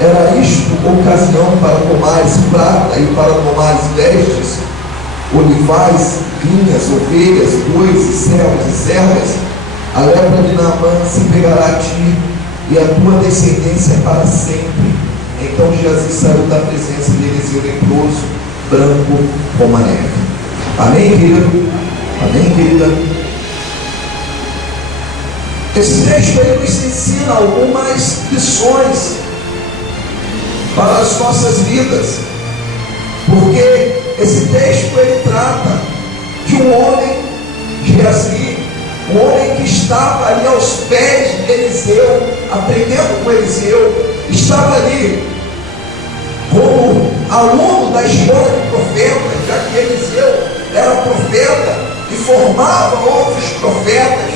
Era isto ocasião para tomares prata e para tomares vestes, olivais, vinhas, ovelhas, bois e servas. A lepra de Naamã se pegará a ti e a tua descendência para sempre. Então Geazi saiu da presença de Eliseu leproso, branco como a neve. Amém, querido? Amém, querida? Esse texto aí nos ensina algumas lições para as nossas vidas, porque esse texto ele trata de um homem, Geazi, um homem que estava ali aos pés de Eliseu, aprendendo com Eliseu, estava ali como aluno da escola de profeta, já que Eliseu era profeta e formava outros profetas,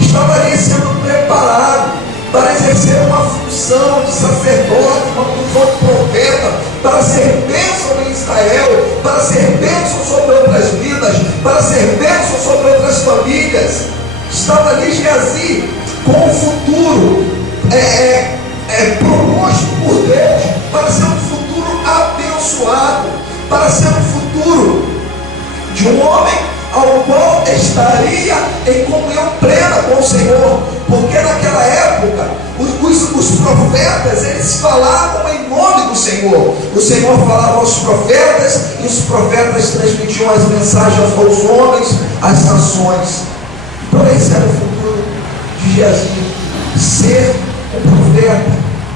estava ali sendo preparado para exercer uma função de sacerdote, uma função de profeta, para ser bênção em Israel, para ser bênção sobre outras vidas, para ser bênção sobre outras famílias. Estava ali Geazi com o futuro proposto por Deus para ser um futuro abençoado, para ser um futuro de um homem ao qual estaria em comunhão plena com o Senhor, porque naquela época os profetas eles falavam em nome do Senhor. O Senhor falava aos profetas e os profetas transmitiam as mensagens aos homens, às nações. Então esse era o futuro de Geazi, ser um profeta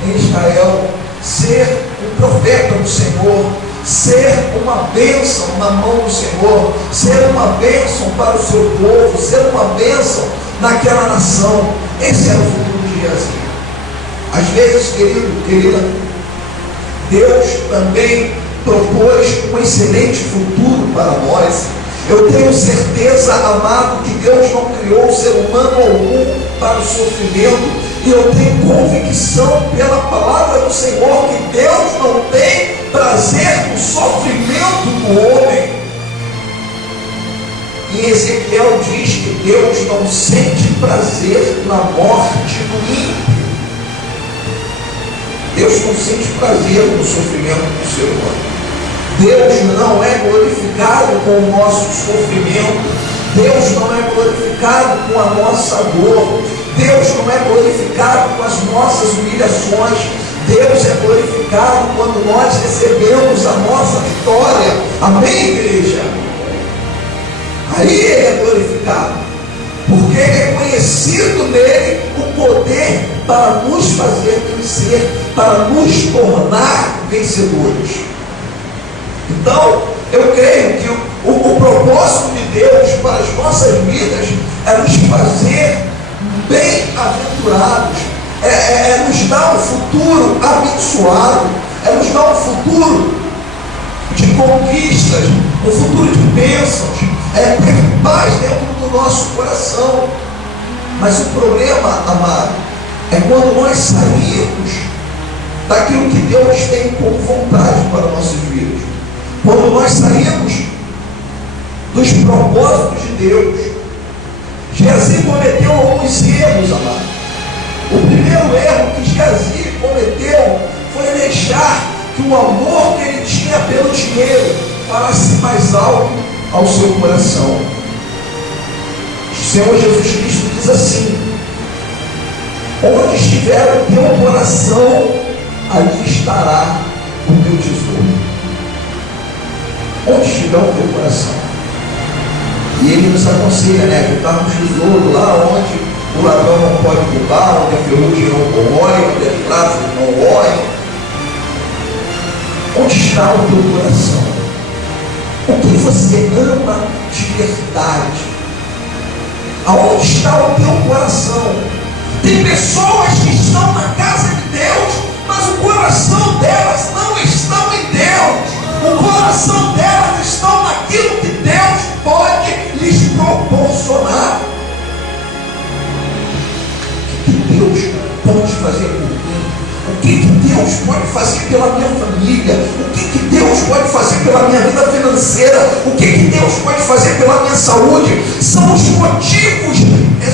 em Israel, ser um profeta do Senhor, ser uma bênção na mão do Senhor, ser uma bênção para o seu povo, ser uma bênção naquela nação. Esse era o futuro de Geazi. Às vezes, querida, Deus também propôs um excelente futuro para nós. Eu tenho certeza, amado, que Deus não criou o ser humano algum para o sofrimento, e eu tenho convicção pela palavra do Senhor que Deus não tem prazer no sofrimento do homem. E Ezequiel diz que Deus não sente prazer na morte do ímpio. Deus não sente prazer no sofrimento do ser humano. Deus não é glorificado com o nosso sofrimento. Deus não é glorificado com a nossa dor. Deus não é glorificado com as nossas humilhações. Deus é glorificado quando nós recebemos a nossa vitória. Amém, igreja? Aí Ele é glorificado, porque é conhecido nele o poder para nos fazer vencer, para nos tornar vencedores. Então, eu creio que o propósito de Deus para as nossas vidas é nos fazer bem-aventurados, é nos dar um futuro abençoado, é nos dar um futuro de conquistas, um futuro de bênçãos, é ter paz dentro do nosso coração. Mas o problema, amado, é quando nós saímos daquilo que Deus tem como vontade para nossas vidas, quando nós saímos dos propósitos de Deus. Geazi cometeu alguns erros, amado. O primeiro erro que Geazi cometeu foi deixar que o amor que ele tinha pelo dinheiro falasse mais alto ao seu coração. O Senhor Jesus Cristo diz assim: onde estiver o teu coração, ali estará o teu tesouro. Onde estiver o teu coração. E Ele nos aconselha, que está um tesouro lá onde o ladrão não pode roubar, onde a ferrugem não corrói, onde as traças não roem. Onde está o teu coração? O que você ama de verdade? Aonde está o teu coração? Tem pessoas que estão na casa de Deus, mas o coração delas não está em Deus. O coração delas está naquilo que Deus pode lhes proporcionar. O que Deus pode fazer por mim? O que Deus pode fazer pela minha família? O que Deus pode fazer pela minha vida financeira? O que Deus pode fazer pela minha saúde? São os motivos,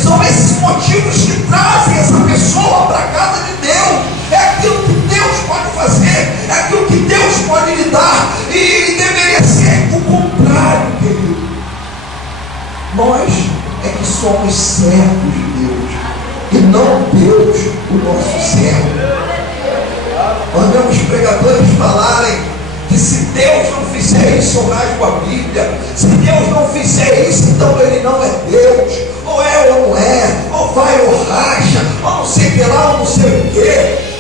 são esses motivos que trazem essa pessoa para a casa de Deus. É aquilo que Deus pode servos de Deus, e não Deus o nosso servo. Nós vemos pregadores falarem que se Deus não fizer isso, eu rasgo a Bíblia. Se Deus não fizer isso, então ele não é Deus. Ou é ou não é, ou vai ou racha, ou não sei o que lá, ou não sei o que.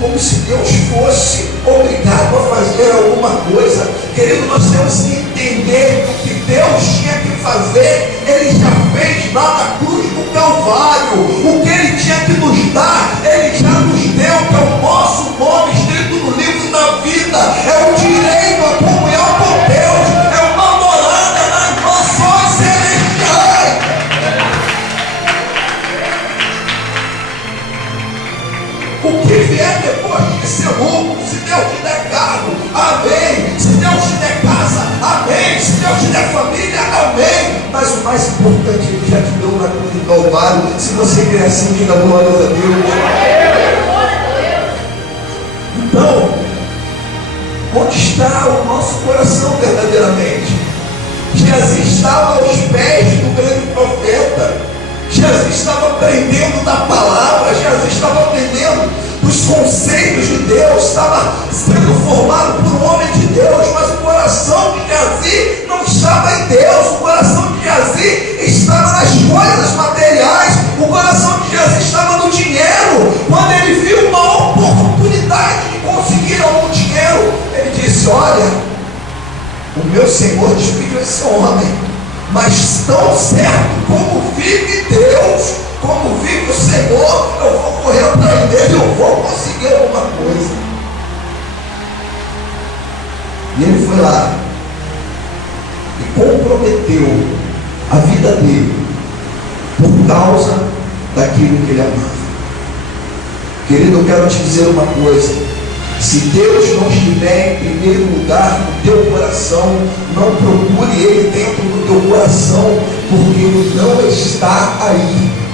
Como se Deus fosse obrigado a fazer alguma coisa. Querido, nós temos que entender que o que Deus tinha que fazer, Ele já fez lá na cruz do Calvário. O que Ele tinha que nos dar, Ele já nos deu, que é o nosso nome escrito no livro da vida. É o direito à comunhão com Deus, é uma morada nas mansões celestiais. O que vier depois disso é lucro. Se Deus te der carro, amém. Se Deus te der casa, amém. Se Deus te der família, amém. Mas o mais importante, Ele já te deu na cruz do Calvário. Se você quer assim, diga glória a Deus. Então, onde está o nosso coração verdadeiramente? Jesus estava aos pés do grande profeta. Jesus estava aprendendo da palavra, Jesus estava aprendendo dos conceitos de Deus, estava sendo formado por um homem de Deus, mas o coração de Geazi não estava em Deus, o coração de Geazi estava nas coisas materiais, o coração de Geazi estava no dinheiro. Quando ele viu uma oportunidade de conseguir algum dinheiro, ele disse: olha, o meu Senhor despediu esse homem, mas tão certo como vive Deus, como vive o Senhor, eu vou correr atrás dele, eu vou conseguir alguma coisa. E ele foi lá e comprometeu a vida dele por causa daquilo que ele amava. Querido, eu quero te dizer uma coisa: se Deus não estiver em primeiro lugar no teu coração, não procure Ele dentro do teu coração, porque Ele não está aí.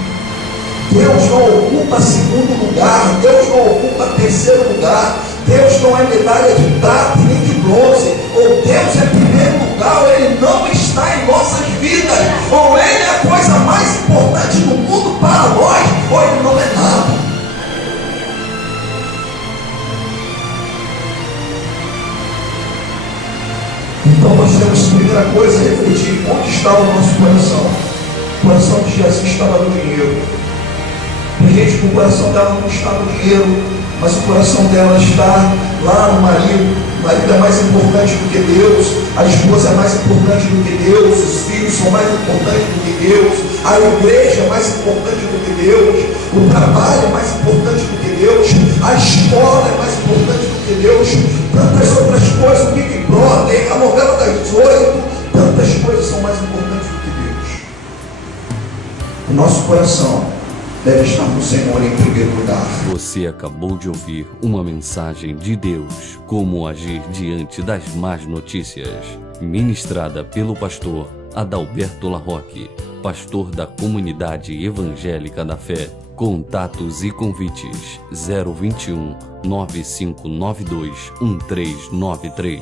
Deus não ocupa segundo lugar, Deus não ocupa terceiro lugar, Deus não é medalha de prata nem de bronze. Ou Deus é primeiro lugar, ou Ele não está em nossas vidas, ou Ele é a coisa mais importante do mundo para nós, ou Ele não é nada. Então nós temos, primeira coisa, refletir onde está o nosso coração. O coração de Jesus estava no dinheiro. Tem gente que o coração dela não está no dinheiro, mas o coração dela está lá no marido. O marido é mais importante do que Deus, a esposa é mais importante do que Deus, os filhos são mais importantes do que Deus, a igreja é mais importante do que Deus, o trabalho é mais importante do que Deus, a escola é mais importante do que Deus, tantas outras coisas, o Big Brother, a novela das 8, tantas coisas são mais importantes do que Deus. O nosso coração deve estar no Senhor em primeiro lugar. Você acabou de ouvir uma mensagem de Deus, como agir diante das más notícias, ministrada pelo pastor Adalberto Larroque, pastor da Comunidade Evangélica da Fé. Contatos e convites 021 9592 1393.